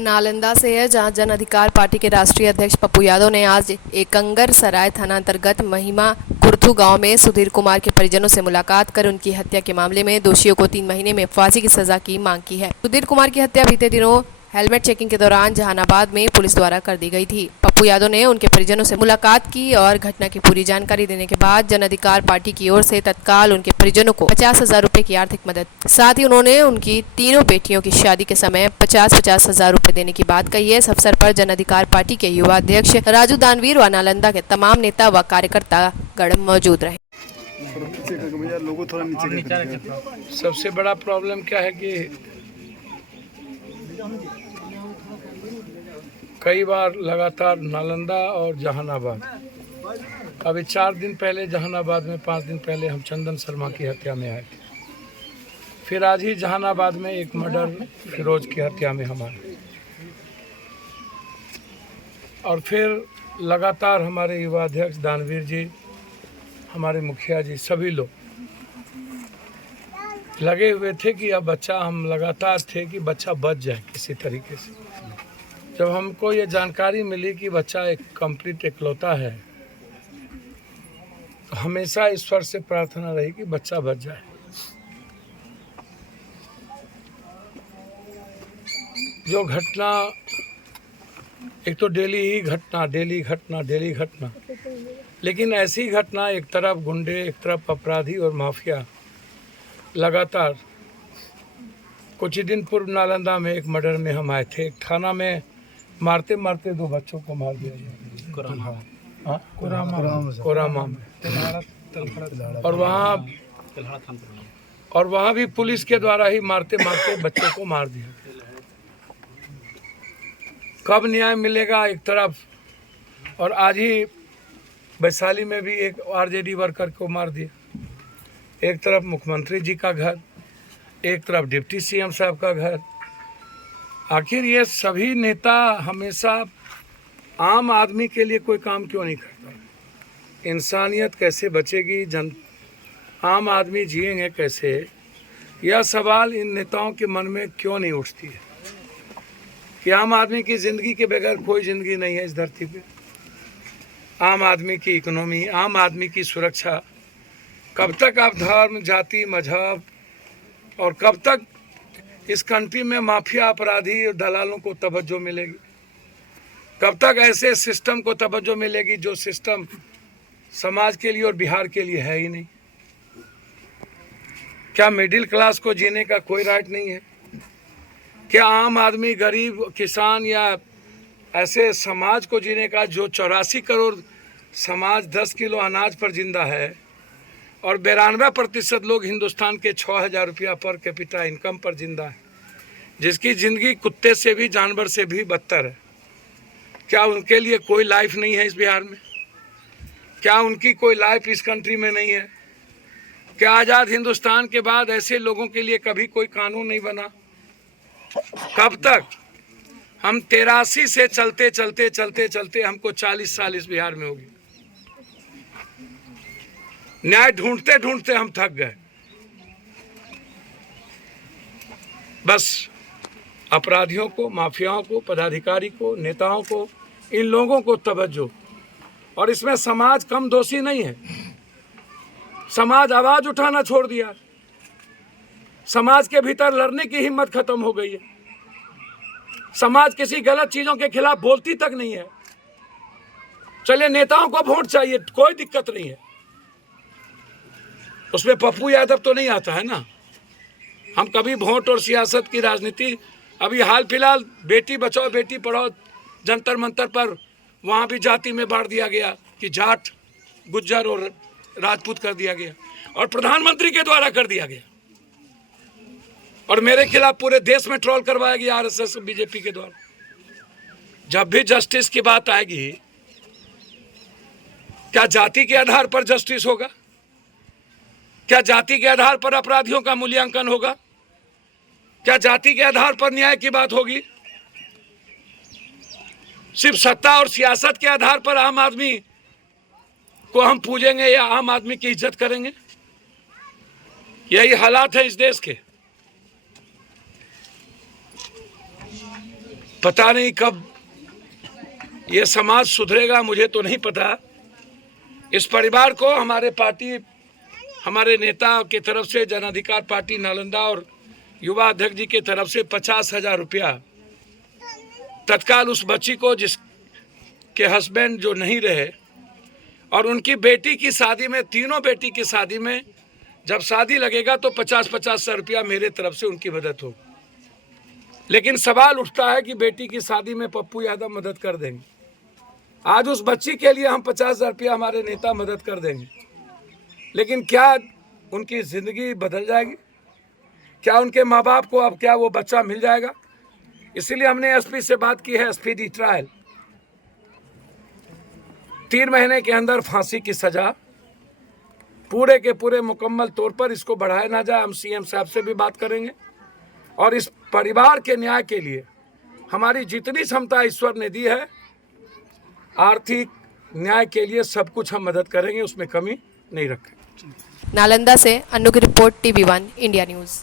नालंदा से है, जहां जन अधिकार पार्टी के राष्ट्रीय अध्यक्ष पप्पू यादव ने आज एकंगर सराय थाना अंतर्गत महिमा कुर्थू गांव में सुधीर कुमार के परिजनों से मुलाकात कर उनकी हत्या के मामले में दोषियों को 3 महीने में फांसी की सजा की मांग की है। सुधीर कुमार की हत्या बीते दिनों हेलमेट चेकिंग के दौरान जहानाबाद में पुलिस द्वारा कर दी गई थी। पप्पू यादव ने उनके परिजनों से मुलाकात की और घटना की पूरी जानकारी देने के बाद जन अधिकार पार्टी की ओर से तत्काल उनके परिजनों को 50,000 रुपए की आर्थिक मदद, साथ ही उन्होंने उनकी तीनों बेटियों की शादी के समय 50,000 रुपए देने की बात कही है। इस अवसर पर जन अधिकार पार्टी के युवा अध्यक्ष राजू दानवीर व नालंदा के तमाम नेता व कार्यकर्ता गण मौजूद रहे। सबसे बड़ा प्रॉब्लम क्या है कि कई बार लगातार नालंदा और जहानाबाद, अभी 4 दिन पहले जहानाबाद में, 5 दिन पहले हम चंदन शर्मा की हत्या में आए थे। फिर आज ही जहानाबाद में एक मर्डर फिरोज की हत्या में हम आए, और फिर लगातार हमारे युवा अध्यक्ष दानवीर जी, हमारे मुखिया जी, सभी लोग लगे हुए थे कि अब बच्चा, हम लगातार थे कि बच्चा बच जाए किसी तरीके से। जब हमको ये जानकारी मिली कि बच्चा एक कंप्लीट इकलौता है, तो हमेशा ईश्वर से प्रार्थना रही कि बच्चा बच जाए। जो घटना, एक तो डेली घटना, लेकिन ऐसी घटना, एक तरफ गुंडे, एक तरफ अपराधी और माफिया लगातार। कुछ ही दिन पूर्व नालंदा में एक मर्डर में हम आए थे। एक थाना में मारते मारते 2 बच्चों को मार दिया गया कोरामा में, और वहाँ भी पुलिस के द्वारा ही मारते मारते बच्चों को मार दिया। कब न्याय मिलेगा एक तरफ, और आज ही वैशाली में भी एक आरजेडी वर्कर को मार दिया। एक तरफ मुख्यमंत्री जी का घर, एक तरफ डिप्टी सीएम साहब का घर। आखिर ये सभी नेता हमेशा आम आदमी के लिए कोई काम क्यों नहीं करता? इंसानियत कैसे बचेगी, आम आदमी जिएंगे कैसे? यह सवाल इन नेताओं के मन में क्यों नहीं उठती है कि आम आदमी की ज़िंदगी के बगैर कोई ज़िंदगी नहीं है इस धरती पे। आम आदमी की इकोनॉमी, आम आदमी की सुरक्षा, कब तक आप धर्म, जाति, मजहब, और कब तक इस कंट्री में माफिया, अपराधी और दलालों को तवज्जो मिलेगी? कब तक ऐसे सिस्टम को तवज्जो मिलेगी जो सिस्टम समाज के लिए और बिहार के लिए है ही नहीं? क्या मिडिल क्लास को जीने का कोई राइट नहीं है? क्या आम आदमी, गरीब, किसान या ऐसे समाज को जीने का, जो 84 करोड़ समाज 10 किलो अनाज पर जिंदा है, और 92% लोग हिंदुस्तान के 6,000 रुपया पर कैपिटा इनकम पर जिंदा है, जिसकी ज़िंदगी कुत्ते से भी, जानवर से भी बदतर है? क्या उनके लिए कोई लाइफ नहीं है इस बिहार में? क्या उनकी कोई लाइफ इस कंट्री में नहीं है? क्या आज़ाद हिंदुस्तान के बाद ऐसे लोगों के लिए कभी कोई कानून नहीं बना? कब तक? हम 83 से चलते हमको 40 साल इस बिहार में होगी। न्याय ढूंढते ढूंढते हम थक गए। बस अपराधियों को, माफियाओं को, पदाधिकारी को, नेताओं को, इन लोगों को तवज्जो। और इसमें समाज कम दोषी नहीं है। समाज आवाज उठाना छोड़ दिया। समाज के भीतर लड़ने की हिम्मत खत्म हो गई है। समाज किसी गलत चीजों के खिलाफ बोलती तक नहीं है। चलिए, नेताओं को वोट चाहिए, कोई दिक्कत नहीं है, उसमें पप्पू यादव तो नहीं आता है ना। हम कभी वोट और सियासत की राजनीति, अभी हाल फिलहाल बेटी बचाओ बेटी पढ़ाओ जंतर मंतर पर, वहाँ भी जाति में बांट दिया गया कि जाट, गुज्जर और राजपूत कर दिया गया, और प्रधानमंत्री के द्वारा कर दिया गया, और मेरे खिलाफ पूरे देश में ट्रोल करवाया गया आरएसएस, बीजेपी के द्वारा। जब भी जस्टिस की बात आएगी, क्या जाति के आधार पर जस्टिस होगा? क्या जाति के आधार पर अपराधियों का मूल्यांकन होगा? क्या जाति के आधार पर न्याय की बात होगी? सिर्फ सत्ता और सियासत के आधार पर आम आदमी को हम पूजेंगे या आम आदमी की इज्जत करेंगे? यही हालात है इस देश के। पता नहीं कब ये समाज सुधरेगा, मुझे तो नहीं पता। इस परिवार को हमारे पार्टी, हमारे नेता के तरफ से, जन अधिकार पार्टी नालंदा और युवा अध्यक्ष जी के तरफ से 50,000 रुपया तत्काल उस बच्ची को, जिसके हस्बैंड जो नहीं रहे, और उनकी बेटी की शादी में, तीनों बेटी की शादी में जब शादी लगेगा तो 50,000 रुपया मेरे तरफ से उनकी मदद हो। लेकिन सवाल उठता है कि बेटी की शादी में पप्पू यादव मदद कर देंगे। आज उस बच्ची के लिए हम 50,000 रुपया हमारे नेता मदद कर देंगे, लेकिन क्या उनकी ज़िंदगी बदल जाएगी? क्या उनके माँ बाप को अब क्या वो बच्चा मिल जाएगा? इसीलिए हमने एसपी से बात की है, स्पीडी ट्रायल, 3 महीने के अंदर फांसी की सज़ा, पूरे के पूरे मुकम्मल तौर पर इसको बढ़ाया ना जाए। हम सीएम साहब से भी बात करेंगे और इस परिवार के न्याय के लिए हमारी जितनी क्षमता ईश्वर ने दी है, आर्थिक न्याय के लिए सब कुछ हम मदद करेंगे, उसमें कमी नहीं रखें। नालंदा से अन्नू की रिपोर्ट, TV1 इंडिया न्यूज़।